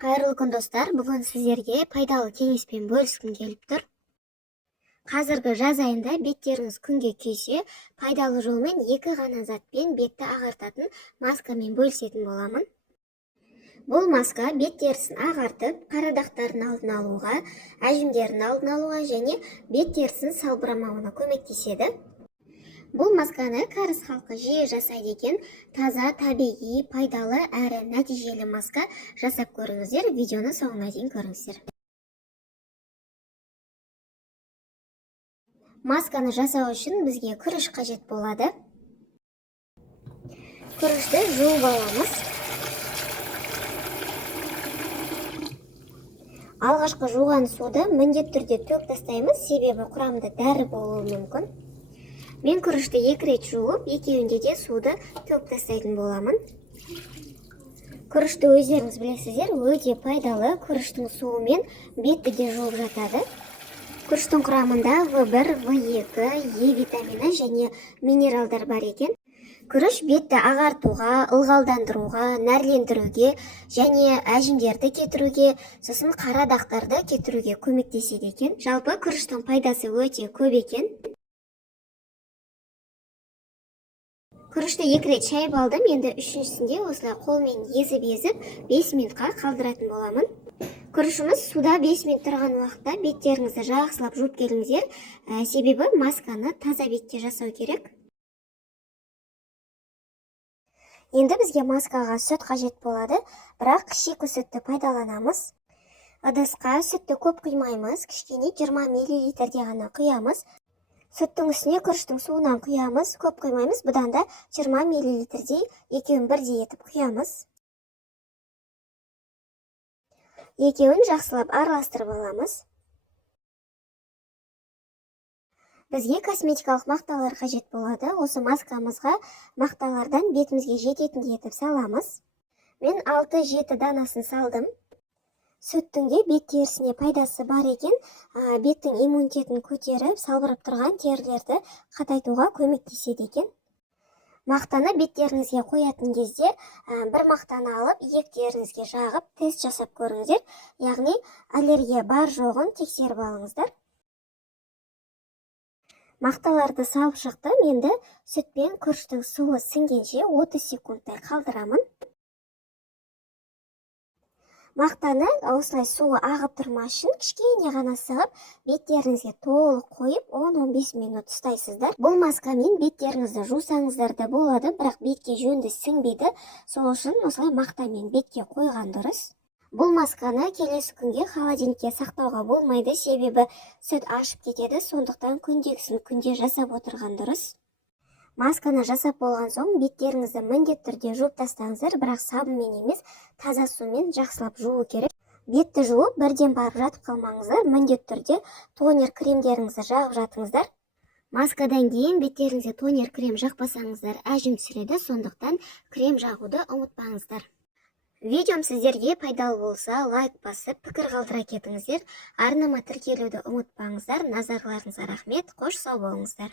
Қайырлы күн достар, бүгін сіздерге пайдалы кеңеспен бөліскім келіп тұр. Қазіргі жаз айында беттеріңіз күнге күйсе, пайдалы жолмен екі ғана затпен бетті ағартатын маскамен бөлісетін боламын. Бұл маска бет терісін ағартып, қара дақтардың алдын алуға, әжімдердің алдын алуға және бет терісінің салбырамауына көмектеседі. Бұл масканы кәріс халқы жиі жасайды екен. Таза, табиғи, пайдалы әрі нәтижелі маска жасап көріңіздер. Видеоны соңына дейін көріңіздер. Масканы жасау үшін бізге күріш қажет болады. Күрішті жуып аламыз. Алғашқы жуған суды міндетті түрде төк тастаймыз, себебі құрамында дәрі болуы мүмкін. Мен күрішті 2 рет жуып, екеуінде де суды төк тастайтын боламын. Күрішті өздеріңіз білесіздер, өте пайдалы. Күріштің суымен бетті де жуып жатады. Күріштің құрамында В1, В2, Е витамині және минералдар бар екен. Күріш бетті ағартуға, ылғалдандыруға, нәрлендіруге және әжімдерді кетіруге, сосын қара дақтарды кетіруге көмектеседі екен. Жалпы күріштің пайдасы өте көп екен. Күрішті 2 рет шайып алдым, енді үшіншісінде осылай қолмен езіп 5 минутқа қалдыратын боламын. Күрішіміз суда 5 минут тұрған уақытта беттеріңізді жақсылап жуып келіңіздер, себебі масканы таза бетте жасау керек. Енді бізге маскаға сүт қажет болады, бірақ шикі сүтті пайдаланамыз. Ыдысқа сүтті көп құймаймыз, кішкене 20 мл ғана құямыз. Сүттің үстіне күріштің суынан құямыз, көп құймаймыз, бұдан да 20 мл-дей екеуін бірдей етіп құямыз. Екеуін жақсылап араластырып аламыз. Бізге косметикалық мақталар қажет болады. Осы маскамызға мақталардан бетімізге жететіндей етіп саламыз. Мен 6-7 данасын салдым. Сүттің де бет терісіне пайдасы бар екен. Беттің иммунитетін көтеріп, салбырап тұрған терілерді қатайтуға көмектеседі екен. Мақтаны беттеріңізге қоятын кезде бір мақтаны алып, ектеріңізге жағып, тест жасап көріңіздер. Яғни аллергия бар жоғын тексеріп алыңыздар. Мақталарды салып шықтым. Енді сүтпен күріштің суы сіңгенше 30 секундтай қалдырамын. Мақтаны осылай суы ағып тұрмасын кішкене ғана сығып, беттеріңізге толық қойып 10-15 минут ұстайсыздар. Бұл маскамен беттеріңізді жусаңыздар да болады, бірақ бетке жөнді сіңбейді. Сол үшін осылай мақтамен бетке қойған дұрыс. Бұл масканы келесі күнге холодильникке сақтауға болмайды, себебі сүт ашып кетеді, сондықтан күндегісін күнде жасап отырған дұрыс. Масканы жасап болған соң беттеріңізді міндетті түрде жуып тастаңыздар, бірақ сабынмен емес, таза сумен жақсылап жуу керек. Бетті жуып, бірден барып жатып қалмаңыздар, міндетті түрде тонер кремдеріңізді жағып жатыңыздар. Маскадан кейін беттеріңізге тонер крем жақпасаңыздар, әжім түсіреді, сондықтан крем жағуды ұмытпаңыздар. Видеом сіздерге пайдалы болса, лайк басып, пікір қалдыра кетіңіздер. Арнама тіркелуді ұмытпаңыздар. Назарларыңызға рахмет, қош сау болыңыздар.